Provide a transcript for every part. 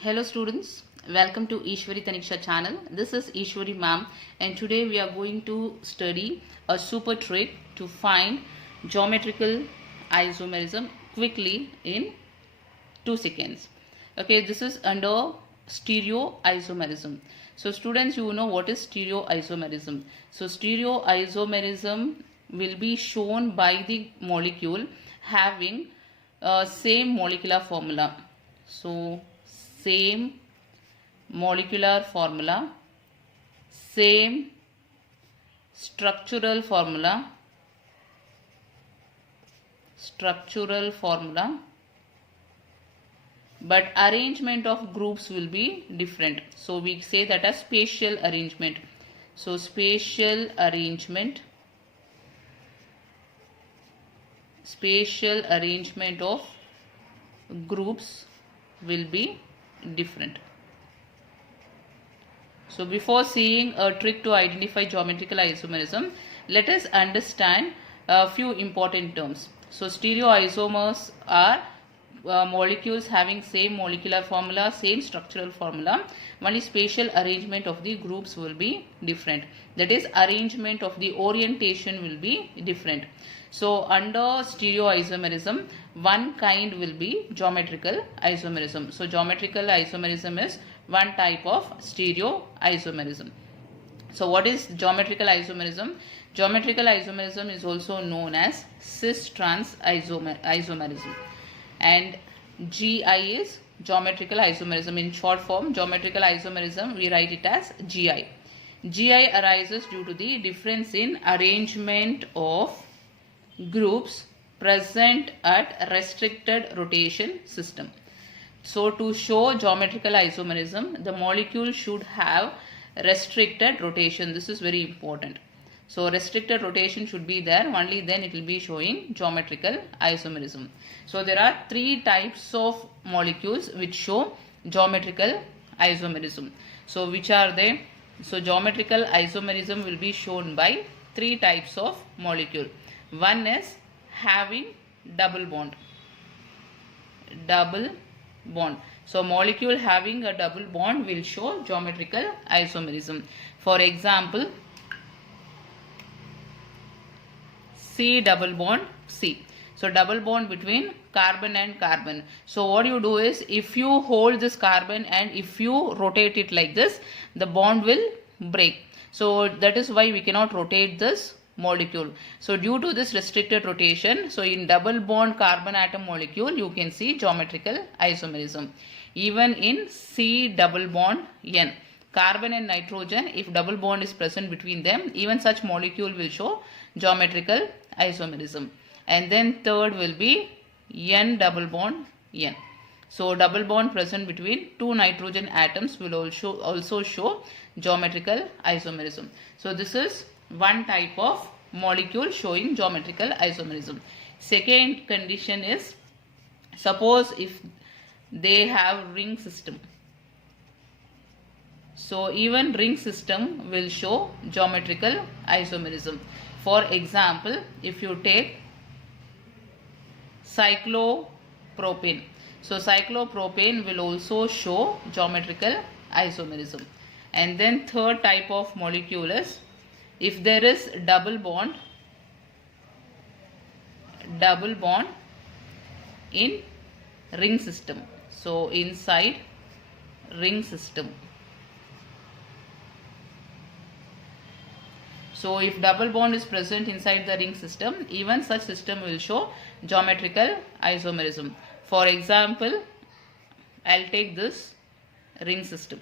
Hello students, welcome to Eshwari channel. This is Eshwari ma'am and today we are going to study a super trick to find geometrical isomerism quickly in 2 seconds. Okay, this is under stereoisomerism. So students, you know what is stereoisomerism. So stereoisomerism will be shown by the molecule having same molecular formula. So same molecular formula, same structural formula, but arrangement of groups will be different. So we say that as spatial arrangement. So spatial arrangement of groups will be different. So before seeing a trick to identify geometrical isomerism, let us understand a few important terms. So stereoisomers are molecules having same molecular formula, same structural formula, only spatial arrangement of the groups will be different. That is, arrangement of the orientation will be different. So under stereoisomerism, one kind will be geometrical isomerism. So geometrical isomerism is one type of stereoisomerism. So what is geometrical isomerism? Geometrical isomerism is also known as Cis isomerism, and GI is geometrical isomerism. In short form, geometrical isomerism, we write it as GI. GI arises due to the difference in arrangement of groups present at restricted rotation system. So to show geometrical isomerism, the molecule should have restricted rotation. This is very important. So restricted rotation should be there, only then it will be showing geometrical isomerism. So there are three types of molecules which show geometrical isomerism. So which are they? So geometrical isomerism will be shown by three types of molecule. One is having double bond. So molecule having a double bond will show geometrical isomerism. For example, C double bond C. So double bond between carbon and carbon. So what you do is, if you hold this carbon and if you rotate it like this, the bond will break. So that is why we cannot rotate this molecule. So due to this restricted rotation, so in double bond carbon atom molecule, you can see geometrical isomerism. Even in C double bond N, carbon and nitrogen, if double bond is present between them, even such molecule will show geometrical isomerism. And then third will be N double bond N. So double bond present between two nitrogen atoms will also show geometrical isomerism. So this is one type of molecule showing geometrical isomerism. Second condition is, suppose if they have ring system. So even ring system will show geometrical isomerism. For example, if you take cyclopropane. So cyclopropane will also show geometrical isomerism. And then third type of molecule is, if there is double bond in ring system. So inside ring system. So if double bond is present inside the ring system, even such system will show geometrical isomerism. For example, I'll take this ring system.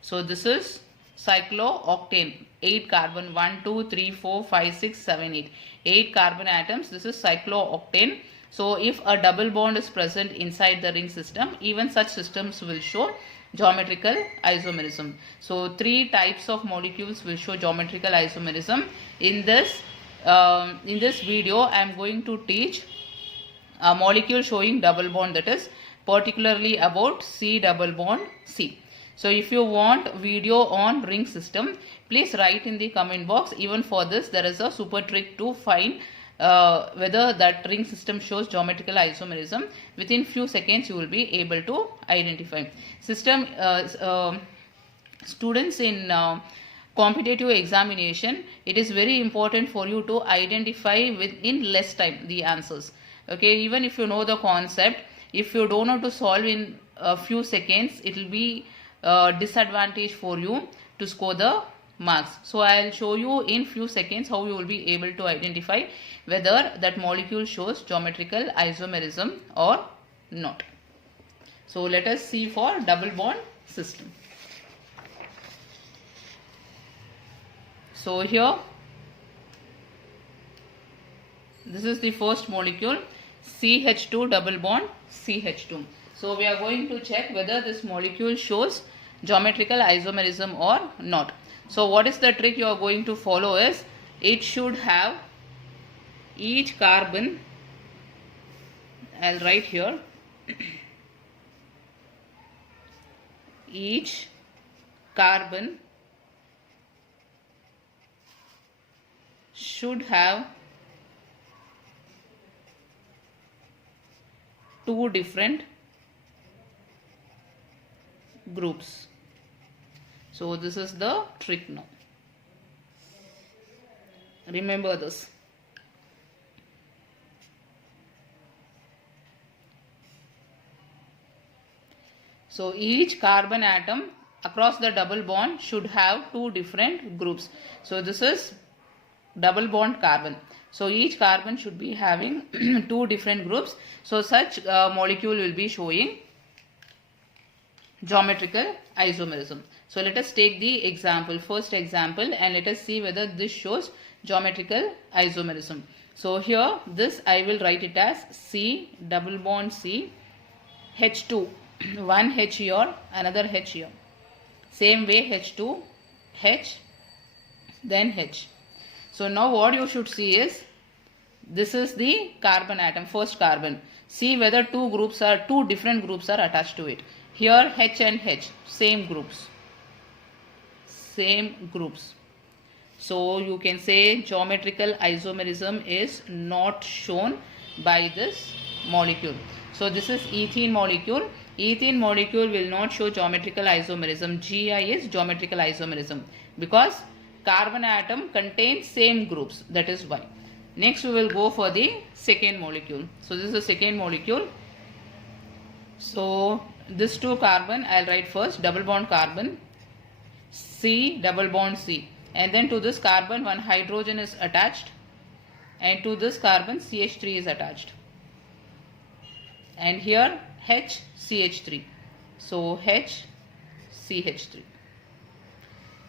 So this is cyclooctane, 8 carbon, 1, 2, 3, 4, 5, 6, 7, 8. 8 carbon atoms, this is cyclooctane. So if a double bond is present inside the ring system, even such systems will show geometrical isomerism. So three types of molecules will show geometrical isomerism. In this video, I am going to teach a molecule showing double bond, that is particularly about C double bond C. So if you want video on ring system, please write in the comment box. Even for this, there is a super trick to find whether that ring system shows geometrical isomerism. Within few seconds you will be able to identify. Students in competitive examination, it is very important for you to identify within less time the answers. Okay, even if you know the concept, if you don't know to solve in a few seconds, it will be disadvantage for you to score the marks. So I will show you in few seconds how you will be able to identify whether that molecule shows geometrical isomerism or not. So let us see for double bond system. So here, this is the first molecule, CH2 double bond CH2. So we are going to check whether this molecule shows geometrical isomerism or not. So what is the trick you are going to follow is, it should have each carbon, I'll write here, each carbon should have two different groups. So this is the trick now. Remember this. So each carbon atom across the double bond should have two different groups. So this is double bond carbon. So each carbon should be having two different groups. So such molecule will be showing geometrical isomerism. So let us take the example, first example, and let us see whether this shows geometrical isomerism. So here this I will write it as C double bond C H2, one H here, another H here. Same way H2, H, then H. So now what you should see is, this is the carbon atom, first carbon. See whether two different groups are attached to it. Here H and H, same groups. So you can say geometrical isomerism is not shown by this molecule. So this is ethene molecule. Ethene molecule will not show geometrical isomerism. GI is geometrical isomerism because carbon atom contains same groups, that is why. Next we will go for the second molecule. So this is the second molecule. So this two carbon I will write first, double bond carbon C double bond C, and then to this carbon one hydrogen is attached, and to this carbon CH3 is attached, and here HCH3. So HCH3.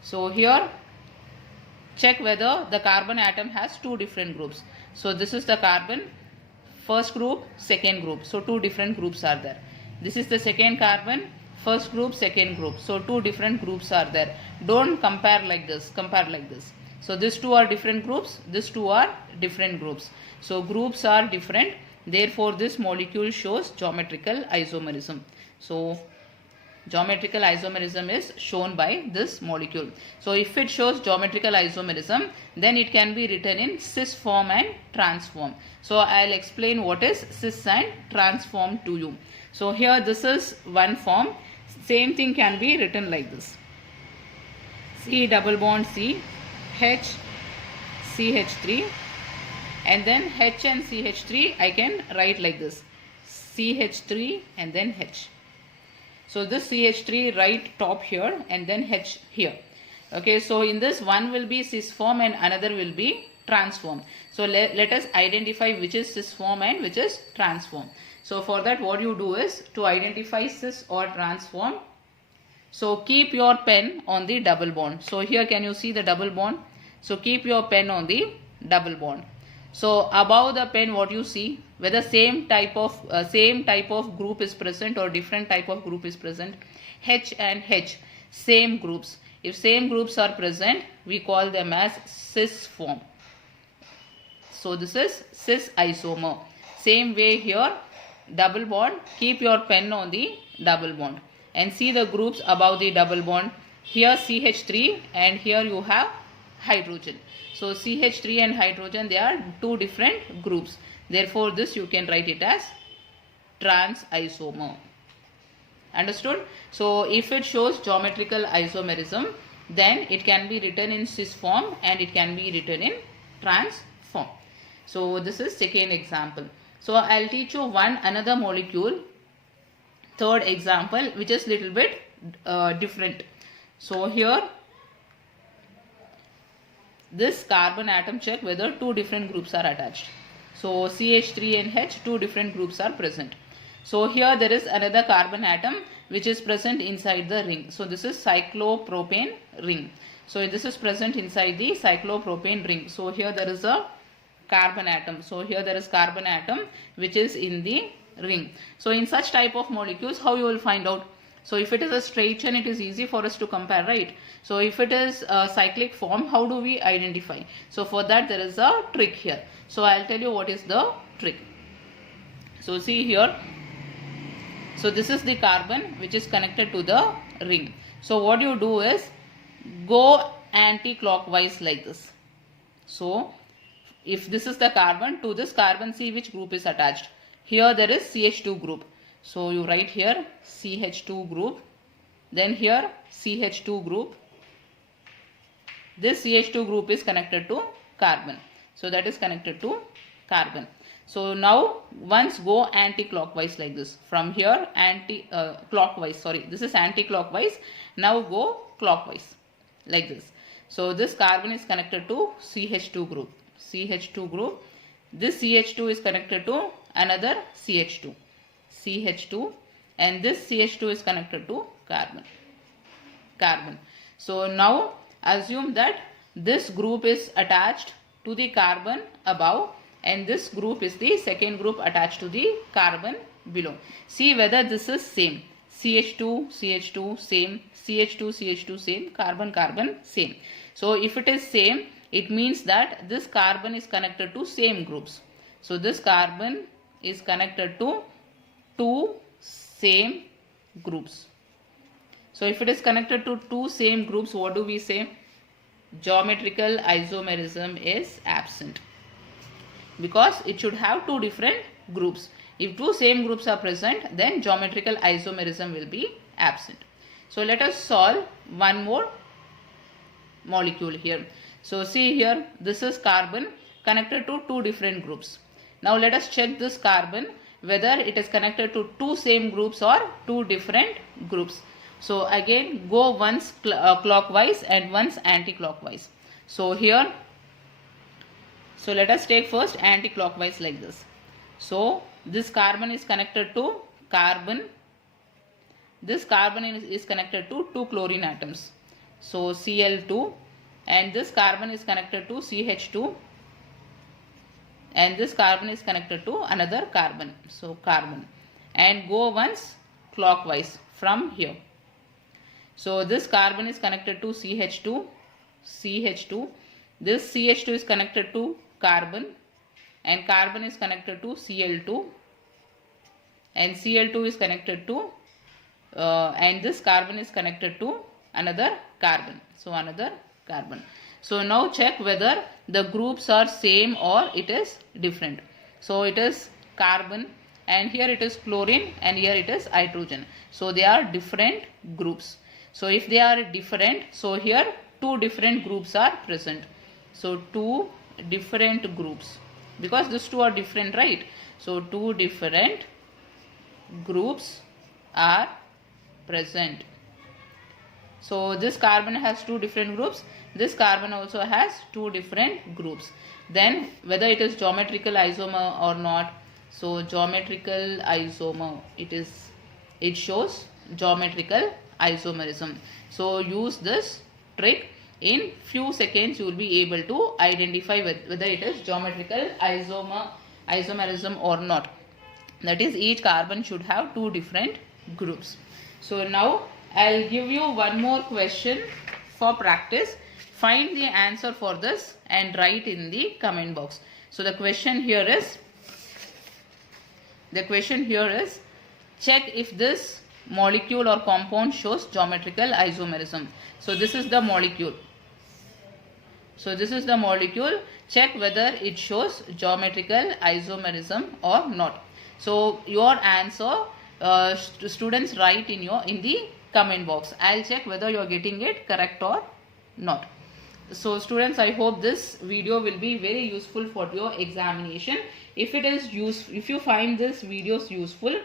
So here check whether the carbon atom has two different groups. So this is the carbon, first group, second group. So two different groups are there. This is the second carbon, first group, second group. So two different groups are there. Don't compare like this, compare like this. So these two are different groups, these two are different groups. So groups are different, therefore this molecule shows geometrical isomerism. So geometrical isomerism is shown by this molecule. So if it shows geometrical isomerism, then it can be written in cis form and trans form. So I'll explain what is cis and trans form to you. So here this is one form. Same thing can be written like this. C double bond C, H, CH3, and then H and CH3 I can write like this. CH3 and then H. So this CH3 right top here and then H here. Okay, so in this one will be cis form and another will be trans form. So let us identify which is cis form and which is trans form. So for that what you do is, to identify cis or trans form, so keep your pen on the double bond. So here can you see the double bond? So keep your pen on the double bond. So above the pen what you see, whether same type of group is present or different type of group is present. H and H, same groups. If same groups are present, we call them as cis form. So this is cis isomer. Same way here, double bond, keep your pen on the double bond and see the groups above the double bond. Here CH3 and here you have hydrogen. So CH3 and hydrogen, they are two different groups. Therefore this you can write it as trans isomer. Understood? So if it shows geometrical isomerism, then it can be written in cis form and it can be written in trans form. So this is second example. So I'll teach you another molecule, third example, which is little bit different. So here this carbon atom, check whether two different groups are attached. So CH3 and H, two different groups are present. So here there is another carbon atom which is present inside the ring. So this is cyclopropane ring. So this is present inside the cyclopropane ring. So here there is a carbon atom. So here there is carbon atom which is in the ring. So in such type of molecules, how you will find out? So if it is a straight chain, it is easy for us to compare, right? So if it is a cyclic form, how do we identify? So for that there is a trick here. So I'll tell you what is the trick. So see here. So this is the carbon which is connected to the ring. So what you do is go anti-clockwise like this. So if this is the carbon, to this carbon, see which group is attached. Here there is CH2 group. So you write here CH2 group. Then here CH2 group. This CH2 group is connected to carbon. So that is connected to carbon. So now once go anti-clockwise like this. From here clockwise, sorry, this is anti-clockwise. Now go clockwise like this. So this carbon is connected to CH2 group. CH2 group. This CH2 is connected to another CH2. CH2, and this CH2 is connected to carbon. So now assume that this group is attached to the carbon above and this group is the second group attached to the carbon below. See whether this is same. CH2, CH2 same, CH2, CH2 same, carbon, carbon same. So if it is same, it means that this carbon is connected to same groups. So this carbon is connected to two same groups. So if it is connected to two same groups, what do we say? Geometrical isomerism is absent, because it should have two different groups. If two same groups are present, then geometrical isomerism will be absent. So let us solve one more molecule here. So see here, this is carbon connected to two different groups. Now let us check this carbon whether it is connected to two same groups or two different groups. So again go once clockwise and once anti-clockwise. So here, so let us take first anti-clockwise like this. So this carbon is connected to carbon. This carbon is connected to two chlorine atoms. So Cl2, and this carbon is connected to CH2. And this carbon is connected to another carbon. So carbon. And go once clockwise from here. So this carbon is connected to CH2. CH2. This CH2 is connected to carbon. And carbon is connected to Cl2. And Cl2 is connected to and this carbon is connected to another carbon. So another carbon. So now check whether the groups are same or it is different. So it is carbon and here it is chlorine and here it is hydrogen. So they are different groups. So if they are different, so here two different groups are present. So two different groups, because these two are different, right? So two different groups are present. So this carbon has two different groups. This carbon also has two different groups. Then whether it is geometrical isomer or not. So geometrical isomer, it shows geometrical isomerism. So use this trick. In few seconds you will be able to identify whether it is geometrical isomerism or not. That is, each carbon should have two different groups. So now I'll give you one more question for practice. Find the answer for this and write in the comment box. So the question here is, check if this molecule or compound shows geometrical isomerism. So this is the molecule. So this is the molecule. Check whether it shows geometrical isomerism or not. So your answer, students write in the comment box. I'll check whether you're getting it correct or not. So students, I hope this video will be very useful for your examination. If you find this videos useful,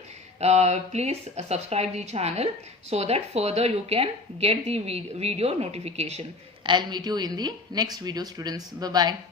please subscribe the channel so that further you can get the video notification. I'll meet you in the next video, students. Bye bye.